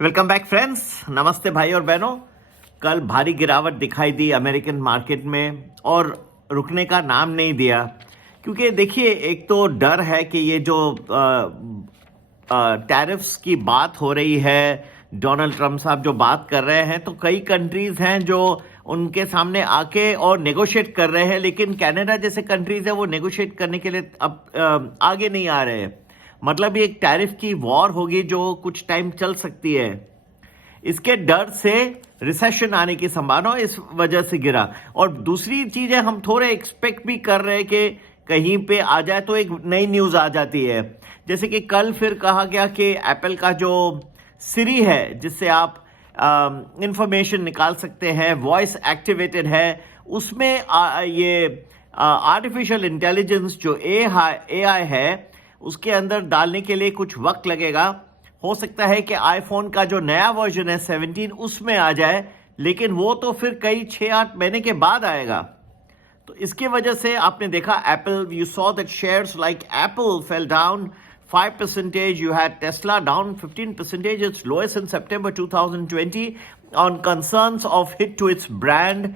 Welcome back friends. नमस्ते भाई और बहनों। कल भारी गिरावट दिखाई दी अमेरिकन मार्केट में और रुकने का नाम नहीं दिया, क्योंकि देखिए एक तो डर है कि ये जो टैरिफ्स की बात हो रही है, डोनाल्ड ट्रंप साहब जो बात कर रहे हैं, तो कई कंट्रीज हैं जो उनके सामने आके और नेगोशिएट कर रहे हैं, लेकिन कनाडा जैसे कंट्रीज है वो नेगोशिएट करने के लिए अब आगे नहीं आ रहे हैं। मतलब ये एक टैरिफ की वॉर होगी जो कुछ टाइम चल सकती है। इसके डर से रिसेशन आने की संभावना इस वजह से गिरा। और दूसरी चीज है, हम थोड़े एक्सपेक्ट भी कर रहे हैं कि कहीं पे आ जाए तो एक नई न्यूज आ जाती है। जैसे कि कल फिर कहा गया कि एप्पल का जो सिरी है, जिससे आप इंफॉर्मेशन निकाल सकते हैं, वॉइस एक्टिवेटेड है, उसमें ये आर्टिफिशियल इंटेलिजेंस जो एआई है उसके अंदर डालने के लिए कुछ वक्त लगेगा। हो सकता है कि आईफोन का जो नया वर्जन है 17 उसमें आ जाए, लेकिन वो तो फिर कई 6-8 महीने के बाद आएगा। तो इसकी वजह से आपने देखा Apple, you saw that shares like Apple fell down 5%, you had Tesla down 15%, its lowest in September 2020 on concerns of hit to its brand.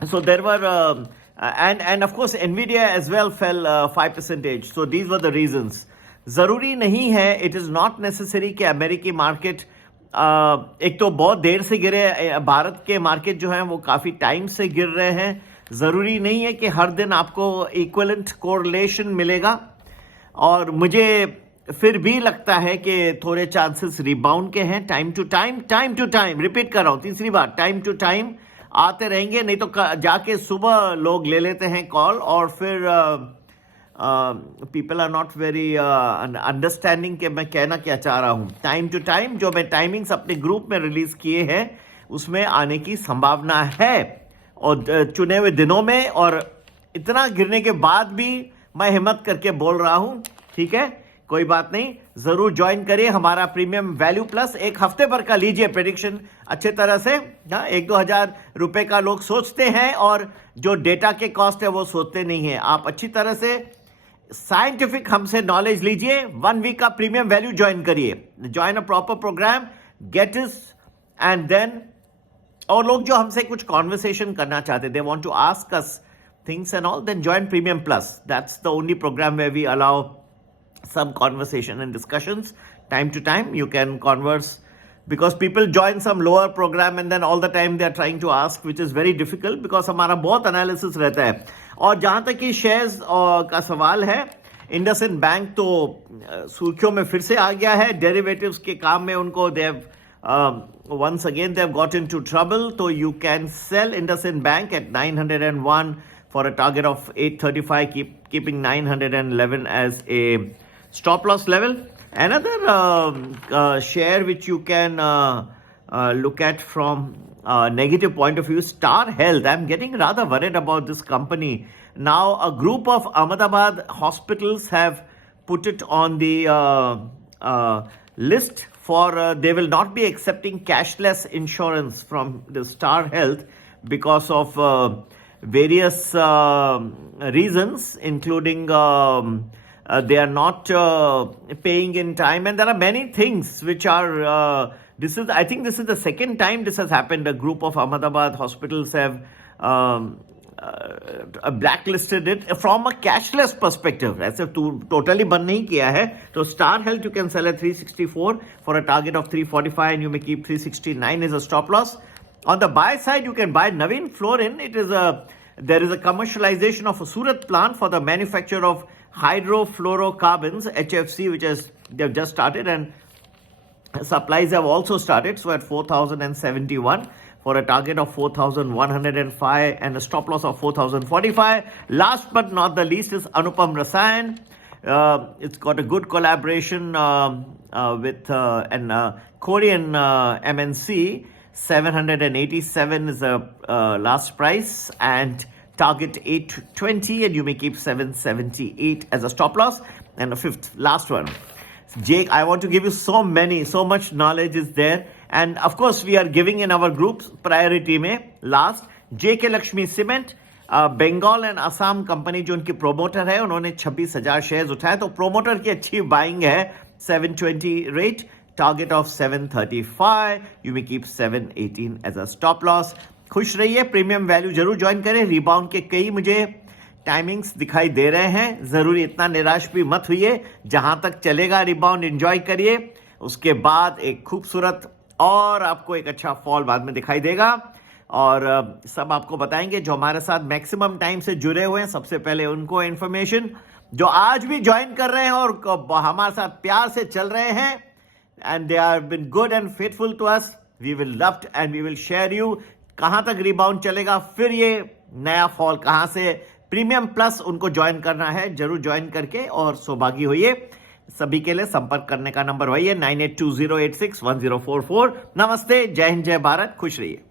So there were and of course Nvidia as well fell 5%. So these were the reasons. जरूरी नहीं है, it is not necessary कि अमेरिकी market एक तो बहुत देर से गिरे, भारत के मार्केट जो है वो काफी टाइम से गिर रहे हैं। जरूरी नहीं है कि हर दिन आपको इक्विवेलेंट कोरिलेशन मिलेगा, और मुझे फिर भी लगता है कि थोड़े चांसेस रिबाउंड के हैं। टाइम टू टाइम रिपीट कर रहा हूं तीसरी बार, टाइम टू टाइम आते रहेंगे। नहीं तो जाके सुबह लोग ले लेते हैं कॉल, और फिर people are not very understanding कि मैं कहना क्या चाह रहा हूं। टाइम टू टाइम जो मैं टाइमिंग्स अपने ग्रुप में रिलीज किए हैं उसमें आने की संभावना है, और चुने हुए दिनों में। और इतना गिरने के बाद भी मैं हिम्मत करके बोल रहा हूं, ठीक है, कोई बात नहीं। जरूर ज्वाइन करिए हमारा प्रीमियम वैल्यू प्लस। एक हफ्ते भर का लीजिए प्रेडिक्शन अच्छे तरह से। 1-2 हजार रुपए का लोग सोचते हैं, और जो डेटा के कॉस्ट है वो सोचते नहीं है। आप अच्छी तरह से साइंटिफिक हमसे नॉलेज लीजिए। 1 वीक का प्रीमियम वैल्यू ज्वाइन करिए, join a proper program, get इस, एंड देन और लोग जो हमसे कुछ कॉन्वर्सेशन करना चाहते, they want to ask us things and all, then join Premium Plus. That's the only program where we allow some conversation and discussions. Time to time you can converse, because people join some lower program and then all the time they are trying to ask, which is very difficult because हमारा बहुत analysis रहता है। और जहाँ तक कि shares का सवाल है, इंडसइंड बैंक तो सुर्खियों में फिर से आ गया है। डेरिवेटिव्स के काम में उनको once again they have got into trouble. So you can sell IndusInd Bank at 901 for a target of 835, keeping 911 as a stop loss level. Another share which you can look at from negative point of view, Star Health. I'm getting rather worried about this company. Now a group of Ahmedabad hospitals have put it on the list for they will not be accepting cashless insurance from the Star Health because of various reasons, including they are not paying in time, and there are many things which are I think this is the second time this has happened. A group of Ahmedabad hospitals have blacklisted it from a cashless perspective. ऐसे totally बंद नहीं किया है। तो Star Health you can sell at 364 for a target of 345, and you may keep 369 as a stop loss. On the buy side, you can buy Navin Fluorine. There is a commercialization of a Surat plant for the manufacture of hydrofluorocarbons, HFC, which they've just started, and supplies have also started. So at 4,071 for a target of 4,105 and a stop loss of 4,045. Last but not the least is Anupam Rasayan. It's got a good collaboration with an Korean MNC. 787 is the last price, and target 820, and you may keep 778 as a stop loss. And the last one, Jake, I want to give you so much knowledge is there, and of course we are giving in our groups priority में last JK Lakshmi Cement, Bengal and Assam company जो उनकी promoter है, उन्होंने 26,000 shares उठाए, तो promoter की अच्छी buying है, 720 rate, target of 735, you may keep 718 as a stop loss. खुश रहिए, प्रीमियम वैल्यू जरूर ज्वाइन करें। रिबाउंड के कई मुझे टाइमिंग्स दिखाई दे रहे हैं, जरूर इतना निराश भी मत हुइए। जहां तक चलेगा रिबाउंड एंजॉय करिए, उसके बाद एक खूबसूरत और आपको एक अच्छा फॉल बाद में दिखाई देगा। और सब आपको बताएंगे जो हमारे साथ मैक्सिमम टाइम से जुड़े हुए हैं, सबसे पहले उनको इन्फॉर्मेशन, जो आज भी ज्वाइन कर रहे हैं और हमारे साथ प्यार से चल रहे हैं, and they are been good and faithful to us, we will love and we will share you कहां तक रिबाउंड चलेगा, फिर ये नया फॉल कहां से। प्रीमियम प्लस उनको ज्वाइन करना है, जरूर ज्वाइन करके और सौभागी होइए। सभी के लिए संपर्क करने का नंबर वही है 9820861044। नमस्ते, जय हिंद, जय भारत, खुश रहिए।